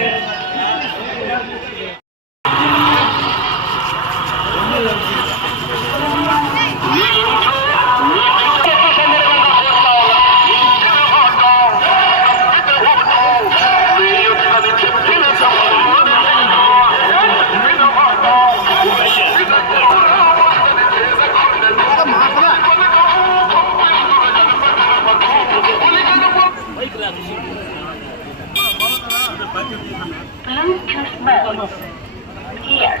Yeah. Mode. Here.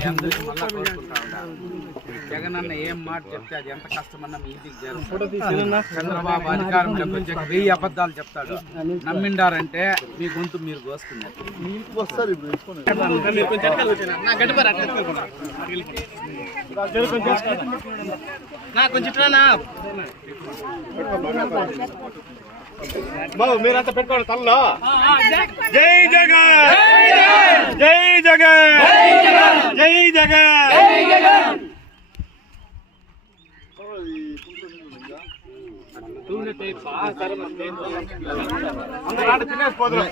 సాయంత్రం schedule చేసినా. జగన్ మా పెద్దనా? జగన్ అన్న ఏం మాట చెప్తే అది ఎంత కష్టమన్నా మీ ఇంటికి చేరుతుంది. చంద్రబాబు అధికారంలోకి వచ్చాక వెయ్యి అబద్ధాలు చెప్తాడు నమ్మిండారంటే మీ గొంతు మీరు కోసుకున్నారు మీ మీరంతా పెట్టుకోండి తలలో. జై జగన్. జై జగన్. జై జగన్.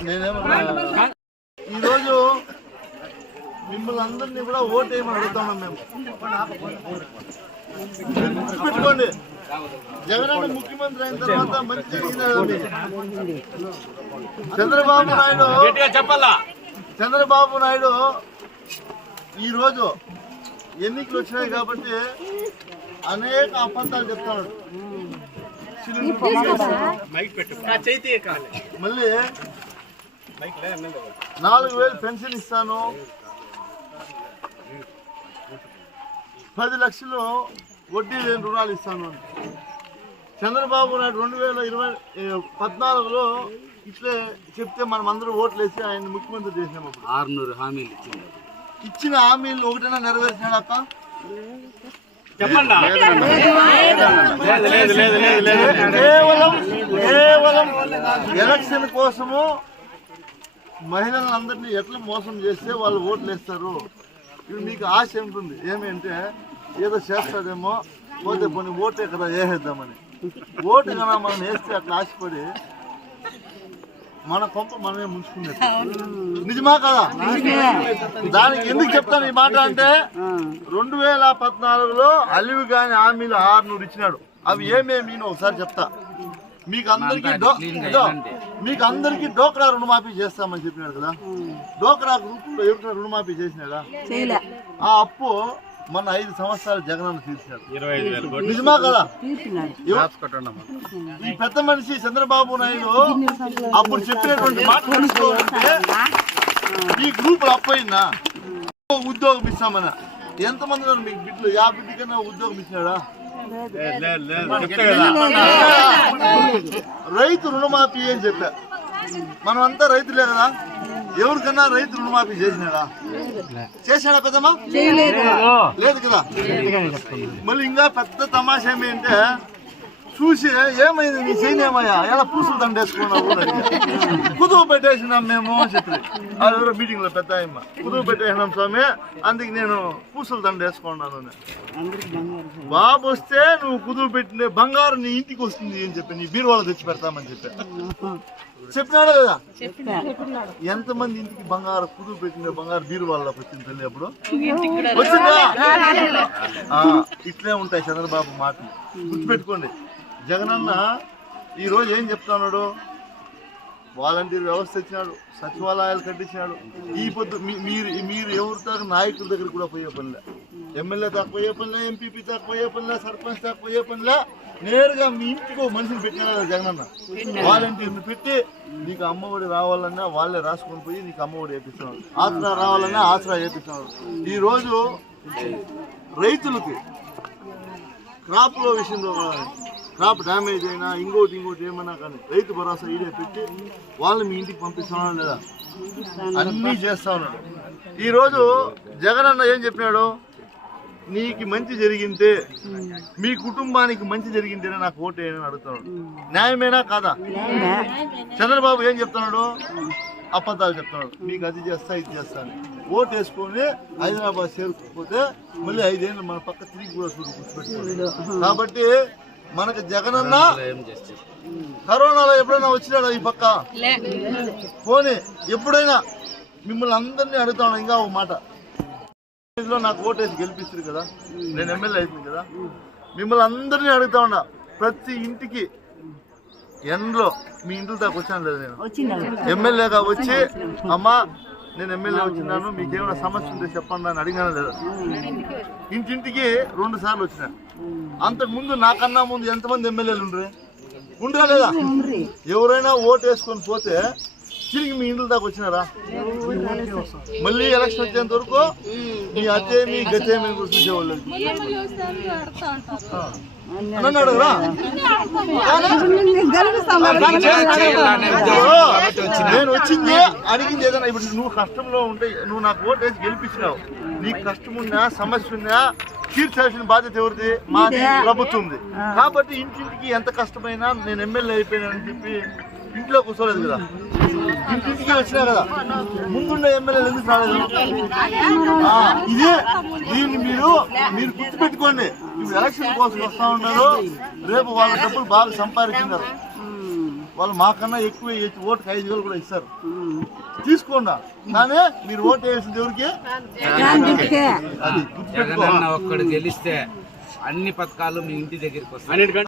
నేనేమన్నా ఈరోజు మిమ్మల్ని అందరినీ కూడా ఓటు వేయమని అడుగుతున్నాం మేము. మీరు గుర్తుపెట్టుకోండి జగనన్న ముఖ్యమంత్రి అయిన తర్వాత మంచి జరిగింది చంద్రబాబు నాయుడు చెప్పాలా? చంద్రబాబు నాయుడు ఈరోజు ఎన్నికలు వచ్చినాయి కాబట్టి అనేక అబద్ధాలు చెప్తున్నాడు మళ్ళీ నాలుగు వేలు పెన్షన్ ఇస్తాను. పది లక్షలు వడ్డీ లేని రుణాలు ఇస్తాను అని. చంద్రబాబు నాయుడు రెండు వేల ఇరవై పద్నాలుగులో ఇట్లే చెప్తే మనం అందరూ ఓట్లు వేసి ఆయన ముఖ్యమంత్రి చేసినాం అప్పుడు. ఆరునూరు హామీలు ఇచ్చింది ఇచ్చిన హామీలు ఒకటైనా నెరవేర్చినాడు అక్క? చెప్పండి? లేదు లేదు లేదు లేదు కేవలం కేవలం ఎలక్షన్ కోసము మహిళలందరినీ ఎట్లా మోసం చేస్తే వాళ్ళు ఓట్లు వేస్తారు ఇప్పుడు మీకు ఆశ ఉంటుంది. ఏమంటే ఏదో చేస్తాడేమో పోతే కొన్ని ఓటే కదా వేసేద్దామని ఓటు కన్నా మనం వేస్తే అట్లా ఆశపడి మన కొంప మనమే ముంచుకునేది. నిజమా కదా? దానికి ఎందుకు చెప్తాను ఈ మాట అంటే రెండు వేల పద్నాలుగులో అలివి కాని హామీలు ఆరునూరు ఇచ్చినాడు. అవి ఏమేమి ఒకసారి చెప్తా. మీకు అందరికి మీకు అందరికి డోక్రా రుణమాఫీ చేస్తామని చెప్పినాడు కదా. డోక్రా గ్రూపులో ఎవరికైనా రుణమాఫీ చేసినాడా? ఆ అప్పు మన ఐదు సంవత్సరాలు జగనన్న కోట్లు. నిజమా కదా? ఈ పెద్ద మనిషి చంద్రబాబు నాయుడు అప్పుడు చెప్పినటువంటి మాట తెలుసుకోవాలంటే ఈ గ్రూప్ అప్పయిందా? ఉద్యోగం ఇస్తామన్నా. ఎంతమంది మీకు బిడ్డలు? యా బిడ్డ కన్నా ఉద్యోగం ఇచ్చినాడా? రైతు రుణమాఫీ అని చెప్పా. మనం అంతా రైతులే కదా ఎవరికన్నా రైతు రుణమాఫీ చేసినాడా? చేసినాడా పెద్దమ్మా? లేదు కదా? మళ్ళీ ఇంకా పెద్ద తమాషా ఏమి అంటే చూసి ఏమైంది? నీ చేయని ఏమయ్యా? ఎలా పూసులు దండేసుకున్నావు. కుదువు పెట్టేసినాం మేము అని చెప్పింది అది ఎవరో మీటింగ్లో పెద్ద ఆయమ్మ కుదువు పెట్టేసినాం స్వామి అందుకు నేను పూసులు దండేసుకున్నాను. అని. బాబు వస్తే నువ్వు కుదువు పెట్టిన బంగారు నీ ఇంటికి వస్తుంది అని చెప్పి నీ బీరువాళ్ళు తెచ్చి పెడతామని చెప్పా. చెప్పినాడు కదా? ఎంతమంది ఇంటికి బంగారు కుదువు పెట్టిన బంగారు బీరువాళ్ళకి వచ్చింది తల్లి అప్పుడు? వచ్చిందా? ఆ, ఇట్లే ఉంటాయి చంద్రబాబు మాటలు. గుర్తుపెట్టుకోండి. జగనన్న ఈ రోజు ఏం చెప్తున్నాడు? వాలంటీర్ వ్యవస్థ ఇచ్చినాడు సచివాలయాలు కట్టించినాడు. ఈ పొద్దు మీ- మీరు మీరు ఎవరి దాకా నాయకుల దగ్గర కూడా పోయే పనిలే ఎమ్మెల్యే దాకా పోయే పనిలే ఎంపీపీ దాకా పోయే పనిలే సర్పంచ్ దాకా పోయే పనిలే నేరుగా మీ ఇంటికి మనిషిని పెట్టినాడు జగనన్న. వాలంటీర్ని పెట్టి నీకు అమ్మఒడి రావాలన్నా వాళ్ళే రాసుకొని పోయి నీకు అమ్మఒడి వేపిస్తున్నాడు. ఆసరా రావాలన్నా ఆసరా వేపిస్తున్నాడు. ఈ రోజు రైతులకి క్రాప్లో విషయంలో క్రాప్ డ్యామేజ్ అయినా ఇంకోటి ఇంకోటి ఏమన్నా కానీ రైతు భరోసా ఈడే పెట్టి వాళ్ళని మీ ఇంటికి పంపిస్తున్నాడా లేదా? అన్నీ చేస్తా ఉన్నాడు. ఈరోజు జగన్ అన్న ఏం చెప్పినాడు? నీకు మంచి జరిగింటే మీ కుటుంబానికి మంచి జరిగింటేనే నాకు ఓటు వేయని అడుగుతున్నాడు. న్యాయమేనా కాదా? చంద్రబాబు ఏం చెప్తున్నాడు? అబద్ధాలు చెప్తున్నాడు. మీకు అది చేస్తా ఇది చేస్తా అని. ఓటు వేసుకొని హైదరాబాద్ చేరుకోకపోతే మళ్ళీ ఐదేళ్ళు మన పక్క తిరిగి కూడా చూడు గుర్తుపెట్టుకోండి. కాబట్టి మనకు జగనన్న కరోనాలో ఎప్పుడైనా వచ్చినాడా ఈ పక్క? పోనీ ఎప్పుడైనా మిమ్మల్ని అందరినీ అడుగుతాను ఇంకా ఒక మాట. లో నాకు ఓటేసి గెలిపిస్తారు కదా నేను ఎమ్మెల్యే అయిపోయింది కదా మిమ్మల్ని అందరినీ అడుగుతా ఉన్నా. ప్రతి ఇంటికి ఎండ్లో మీ ఇంట్లో దాకా వచ్చాను లేదు నేను. ఎమ్మెల్యేగా వచ్చి అమ్మా నేను ఎమ్మెల్యే వచ్చినాను మీకు ఏమైనా సమస్య ఉంటే చెప్పండి అని అడిగాను లేదా? ఇంటింటికి రెండు సార్లు వచ్చిన. అంతకు ముందు నాకన్నా ముందు ఎంతమంది ఎమ్మెల్యేలు ఉండ్రే? ఉండరా లేదా? ఎవరైనా ఓటు వేసుకొని పోతే తిరిగి మీ ఇంట్లో దాకా వచ్చినారా? మళ్ళీ ఎలక్షన్ వచ్చేంత వరకు మీ అత్తేమి గతేమి కూడా చూసేవాళ్ళు. నన్ను అడగరా నేను వచ్చింది అడిగింది ఏదైనా ఇప్పుడు నువ్వు కష్టంలో ఉంటే నువ్వు నాకు ఓటు వేసి గెలిపించినావు. నీకు కష్టం ఉన్నా సమస్య ఉన్నా తీర్చాల్సిన బాధ్యత ఎవరిది? మాది ప్రభుత్వంది. కాబట్టి ఇంటింటికి ఎంత కష్టమైనా నేను ఎమ్మెల్యే అయిపోయినానని చెప్పి ఇంట్లో కూర్చోలేదు కదా. ఇంటింటికి వచ్చినా కదా. ముందుండే ఎమ్మెల్యేలు ఎందుకు రాలేదు? ఇదే దీన్ని మీరు మీరు గుర్తుపెట్టుకోండి. ఇప్పుడు ఎలక్షన్ కోసం వస్తా ఉన్నారు. రేపు వాళ్ళ డబ్బులు బాగా సంపాదించినారు. వాళ్ళు మాకన్నా ఎక్కువ ఓటుకి ఐదు వేలు కూడా ఇస్తారు. తీసుకోండి. కానీ మీరు ఓటు వేసింది ఎవరికి? అది గుర్తుపెట్టుకో. జగనన్న ఒక్కడు గెలిస్తే అన్ని పథకాలు మీ ఇంటి దగ్గరికి వస్తాయి.